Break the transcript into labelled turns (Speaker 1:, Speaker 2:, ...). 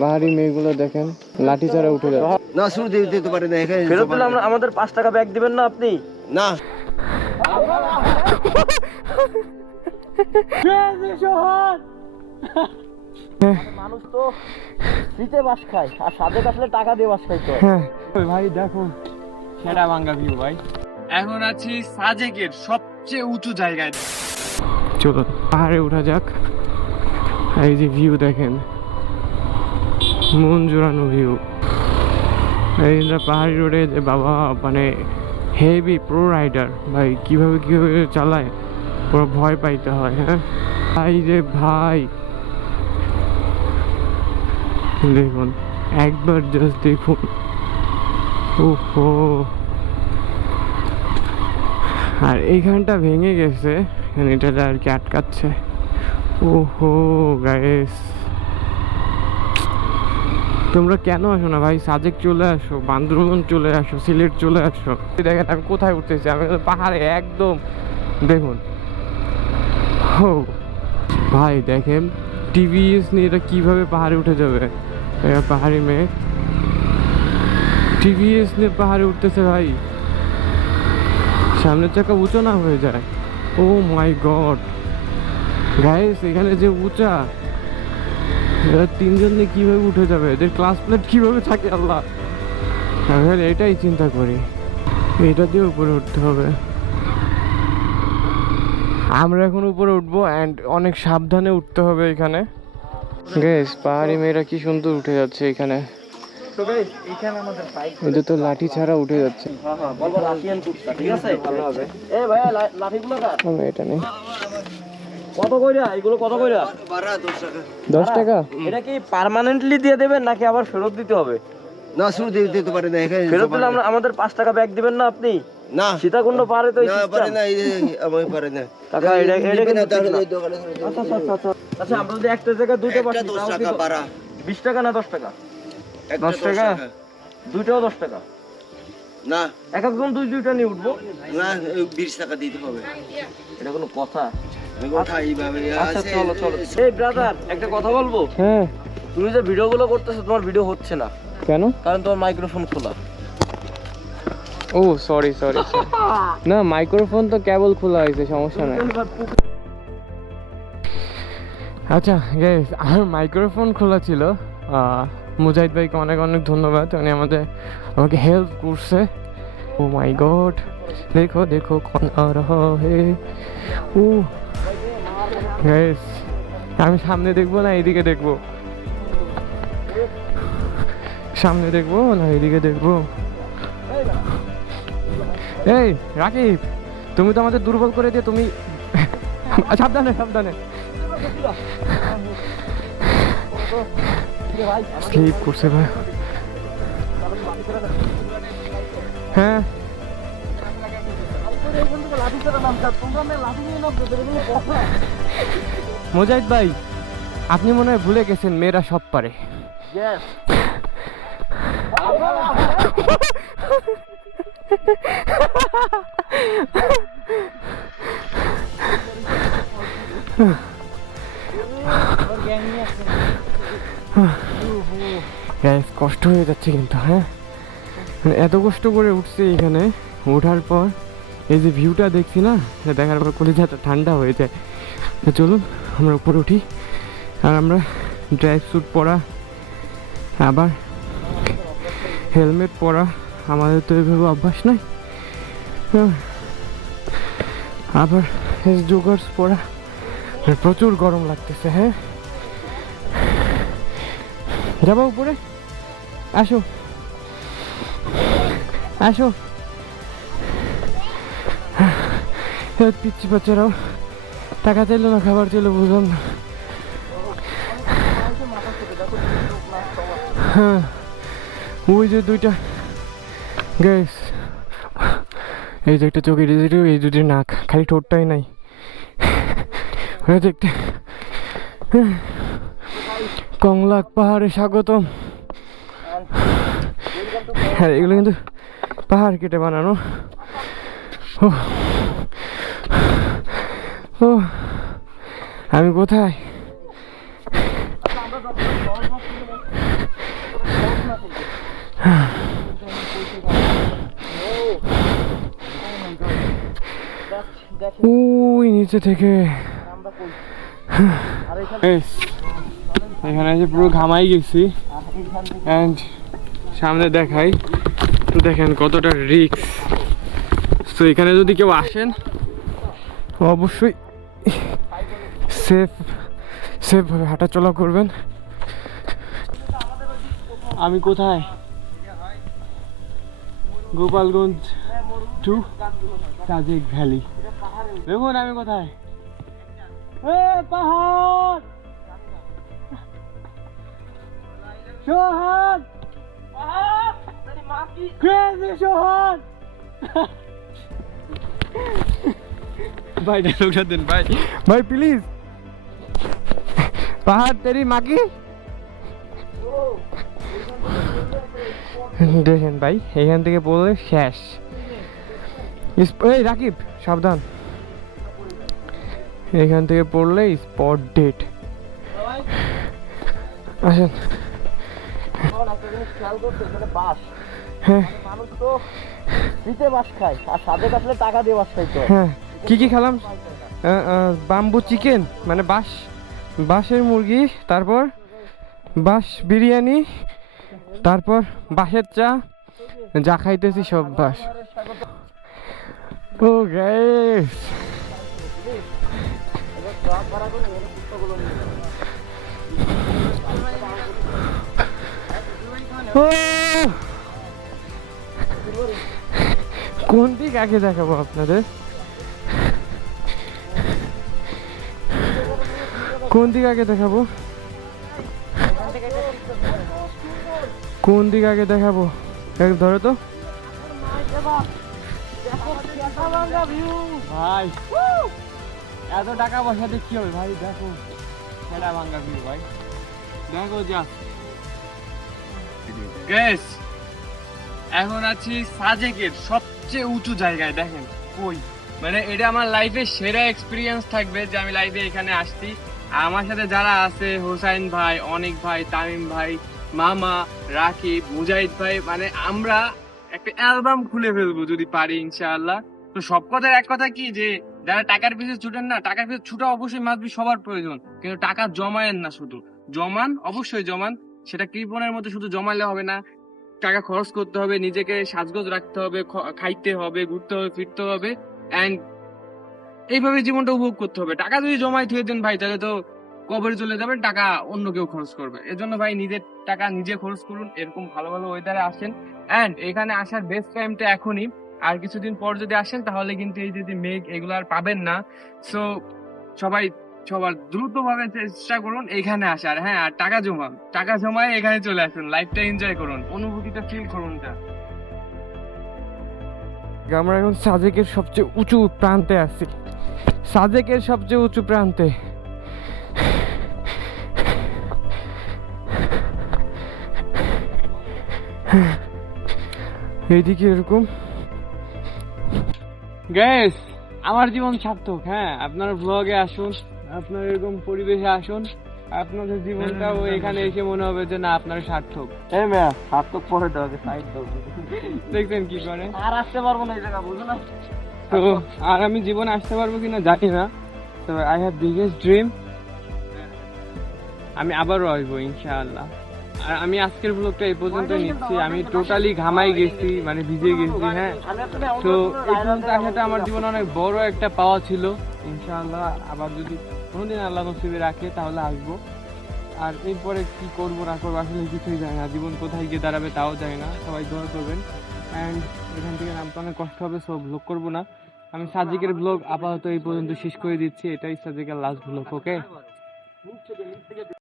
Speaker 1: পাহাড়ি মেয়েগুলো দেখেন লাঠি ছাড়া উঠে যাচ্ছে।
Speaker 2: না শুরু দিতে দিতে পারে না এখানে
Speaker 3: ফেরত দিলে আমরা আমাদের পাঁচ টাকা ব্যাগ দিবেন না আপনি?
Speaker 2: না।
Speaker 3: মানুষ তো বাস খায় আর আসলে টাকা দিয়ে বাস খাইতে। হ্যাঁ।
Speaker 1: ভাই দেখো সেরা ভাঙ্গা ভিউ ভাই। এখন আছি সাজেকের সবচেয়ে উঁচু জায়গায়। চলো পাহাড়ে ওঠা যাক। এই যে ভিউ দেখেন। মন জোড়ানো ভিউ এই যে পাহাড়ি রোডে যে বাবা মানে হেভি প্রো রাইডার ভাই, কীভাবে কীভাবে চালায়, পুরো ভয় পাইতে হয় হ্যাঁ? ভাই রে ভাই। দেখুন, একবার জাস্ট দেখুন। ওহো। আর এইখানটা ভেঙে গেছে এখানে এটা আর কি আটকাচ্ছে। ওহো গাইস তোমরা কেন আসো না ভাই? সাজেক চলে আসো, বান্দরবন চলে আসো, সিলেট চলে আসো। দেখেন আমি কোথায় উঠতেছি? আমি পাহাড়ে একদম। দেখুন। ও, ভাই দেখেন টিভিএস নিয়ে এটা কীভাবে পাহাড়ে উঠে যাবে? পাহাড়ি মেয়ে। টিভিএস নিয়ে পাহাড়ে উঠতেছে ভাই। সামনের চাকা উঁচু না হয়ে যায়? ও মাই গড গাইস এখানে যে উঁচা। এরা তিনজন নিয়ে কীভাবে উঠে যাবে? এদের ক্লাস প্লেট কীভাবে থাকে আল্লাহ? খালি এটাই চিন্তা করি। এটা দিয়ে উপরে উঠতে হবে। আমরা এখন উপরে উঠবো অ্যান্ড অনেক সাবধানে উঠতে হবে এখানে। গ্যাস পাহাড়ি মেয়েরা কি সুন্দর উঠে যাচ্ছে এখানে। এদের তো লাঠি ছাড়া উঠে যাচ্ছে।
Speaker 3: হ্যাঁ হ্যাঁ
Speaker 1: এটা নেই।
Speaker 3: কত কইরা? এগুলো কত কইরা?
Speaker 2: বাড়া দশ টাকা।
Speaker 1: দশ টাকা
Speaker 3: এটা কি পার্মানেন্টলি দিয়ে দেবেন নাকি আবার ফেরত দিতে হবে?
Speaker 2: না শুরু দিতে দিতে পারে না এখানে
Speaker 3: ফেরত দিলে আমরা আমাদের পাঁচ টাকা ব্যাগ দিবেন না আপনি?
Speaker 2: না।
Speaker 3: সীতাকুণ্ড পাহাড়ে তো
Speaker 2: না পারে না আমি পারে না।
Speaker 3: কাকা, এটা- এটা কিন্তু
Speaker 2: দোকানে
Speaker 3: আচ্ছা আচ্ছা আচ্ছা আচ্ছা। আমরা যদি একটা জায়গায় দুইটা
Speaker 2: একটা
Speaker 3: পাচ্ছি
Speaker 2: দশ
Speaker 3: তাও
Speaker 2: টাকা
Speaker 3: কিন্তু-
Speaker 2: বাড়া।
Speaker 3: বিশ টাকা না দশ টাকা?
Speaker 2: একটা
Speaker 3: দশ টাকা? দুইটাও দশ টাকা?
Speaker 2: না।
Speaker 3: এক একজন দুই দুইটা নিয়ে উঠবো?
Speaker 2: না এই বিশ টাকা দিতে হবে।
Speaker 3: এটা কোনো কথা? আচ্ছা চলো চলো। এই ব্রাদার একটা কথা বলব?
Speaker 1: হ্যাঁ।
Speaker 3: তুমি যে ভিডিওগুলো করতেছো তোমার ভিডিও হচ্ছে না।
Speaker 1: কেন?
Speaker 3: কারণ তোমার মাইক্রোফোন খোলা।
Speaker 1: ও সরি সরি না মাইক্রোফোন তো কেবল খোলা হয়েছে সমস্যা নাই। আচ্ছা গ্যাস আমার মাইক্রোফোন খোলা ছিল। আহ, মুজাহিদ ভাইকে অনেক অনেক ধন্যবাদ। উনি আমাদের আমাকে হেল্প করছে। ও মাই গড দেখো দেখো কোন আ রহা। হে ও আমি সামনে দেখব না এইদিকে দেখব? সামনে দেখব না এইদিকে দেখব? এই, রাকিব, তুমি তো আমাদের দুর্বল করে দিয়ে তুমি সাবধানে সাবধানে। স্লিপ করছে ভাই। হ্যাঁ। মোজাহিদ ভাই, আপনি মনে হয় ভুলে গেছেন মেয়েরা সব পারে। কষ্ট হয়ে যাচ্ছে কিন্তু হ্যাঁ? এত কষ্ট করে উঠছে এখানে ওঠার পর। এই যে ভিউটা দেখছি না দেখার পর কলিজাটা ঠান্ডা হয়ে যায়। চলুন, আমরা উপরে উঠি। আর আমরা ড্রাই স্যুট পরা, আবার হেলমেট পরা, আমাদের তো এভাবে অভ্যাস নাই। হ্যাঁ। আবার জোগার্স পরা প্রচুর গরম লাগতেছে হ্যাঁ। যাব উপরে? আসো। আসো। পিচ্ছি বাচ্চারাও। টাকা চাইলো না, খাবার চাইলো, বুঝলাম না। হ্যাঁ ওই যে দুইটা। গ্যাস এই যে একটা এই দুটো এই দুটির নাক, খালি ঠোঁটটাই নাই। দেখতে। কংলাক পাহাড়ে স্বাগতম। হ্যাঁ এগুলো কিন্তু পাহাড় কেটে বানানো। ও ও আমি কোথায়? ওই নিচে থেকে।
Speaker 3: এখানে
Speaker 1: এসে পুরো ঘামাই গেছি। অ্যান্ড সামনে দেখাই। তো দেখেন কতটা রিক্স তো এখানে যদি কেউ আসেন অবশ্যই। সেফ সেফভাবে হাঁটাচলা করবেন। আমি কোথায়? Gopalganj to Sajek valley. দেখুন আমি কোথায়। এ পাহাড়! সোহান! ক্রেজি সোহান! ভাই ডায়লগটা দেন ভাই। ভাই প্লিজ পাহাড় তেরি মাকি দেখেন ভাই এখান থেকে পড়লে শেষ এই রাকিব সাবধান এখান থেকে পড়লে স্পট ডেট আসেন
Speaker 3: বাস বাস বাস
Speaker 1: কি কি খেলাম বাম্বু চিকেন মানে বাঁশ বাঁশের মুরগি, তারপর বাঁশ বিরিয়ানি, তারপর বাঁশের চা, যা খাইতেছি সব বাঁশ। ও কোন দিক আগে দেখাবো আপনাদের? কোন দিক আগে দেখাবো? কোন দিক আগে দেখাবো? এক ধরো তো। ভাই, এত টাকা পয়সাতে কি হবে? ভাই, দেখো। সেটা ভাঙ্গা ভিউ ভাই। দেখো যা। গ্যাস এখন আছি সাজেকের সবচেয়ে উঁচু জায়গায়, দেখেন। কই? মানে এটা আমার লাইফে সেরা এক্সপিরিয়েন্স থাকবে যে আমি লাইফে এখানে আসছি। আমার সাথে যারা আছে, হোসাইন ভাই, অনেক ভাই, তামিম ভাই, মামা, রাকিব, মুজাহিদ ভাই মানে আমরা একটা অ্যালবাম খুলে ফেলব যদি পারি, ইনশাআল্লাহ। তো সব কথার এক কথা কি যে, যারা টাকার পিছনে ছুটেন না, টাকার পিছনে ছুটা অবশ্যই মাসবি সবার প্রয়োজন। কিন্তু টাকা জমায়েন না শুধু। জমান, অবশ্যই জমান। সেটা কৃপণের মধ্যে শুধু জমাইলে হবে না। টাকা খরচ করতে হবে, নিজেকে সাজগোজ রাখতে হবে খাইতে হবে, ঘুরতে হবে, ফিরতে হবে অ্যান্ড এইভাবে জীবনটা উপভোগ করতে হবে। টাকা যদি জমাই থুয়ে দেন ভাই, তাহলে তো কবরে চলে যাবে টাকা অন্য কেউ খরচ করবে। এজন্য ভাই নিজের টাকা নিজে খরচ করুন, এরকম ভালো ভালো ওয়েদারে আসেন। অ্যান্ড এখানে আসার বেস্ট টাইমটা এখনই। আর কিছুদিন পর যদি আসেন, তাহলে কিন্তু এই যদি মেঘ, এগুলো আর পাবেন না। সো সবাই, সবার দ্রুতভাবে চেষ্টা করুন এখানে আসার। হ্যাঁ আর টাকা জমান। টাকা জমায় এখানে চলে আসুন। লাইফটা এনজয় করুন। অনুভূতিটা ফিল করুন তা আমরা এখন সাজেকের সবচেয়ে উঁচু প্রান্তে আছি। সাজেকের সবচেয়ে উঁচু প্রান্তে। এইদিকে এরকম। গ্যাস আমার জীবন সার্থক হ্যাঁ? আপনার ব্লগে আসুন আপনার এরকম পরিবেশে আসুন আপনাদের জীবনটাও এখানে এসে মনে হবে যে না আপনার সার্থক।
Speaker 3: এই মেয়া সার্থক পরে দাও সাইড দাও
Speaker 1: দেখবেন কি করে?
Speaker 3: আর আসতে পারব না এই জায়গা বুঝো না
Speaker 1: তো আর আমি জীবনে আসতে পারব কিনা জানি না। তো আই হ্যাভ বিগেস্ট ড্রিম আমি আবারও আসব ইনশাআল্লাহ। আর আমি আজকের ব্লগটা এই পর্যন্ত নিচ্ছি। আমি টোটালি ঘামাই গেছি মানে ভিজে গেছি হ্যাঁ। তো এই পর্যন্ত আসাটা আমার জীবনে অনেক বড় একটা পাওয়া ছিল ইনশাআল্লাহ। আবার যদি কোনোদিন আল্লাহ নসিবে রাখে তাহলে আসব। আর এরপরে কি করব না করব আসলে কিছুই জানি না। জীবন কোথায় গিয়ে দাঁড়াবে তাও জানি না। সবাই দোয়া করবেন। অ্যান্ড এখান থেকে নামতে অনেক কষ্ট হবে, সব ব্লগ করব না। আমি সাজিকের ব্লগ আপাতত এই পর্যন্ত শেষ করে দিচ্ছি, এটাই সাজিকের লাস্ট ব্লগ ওকে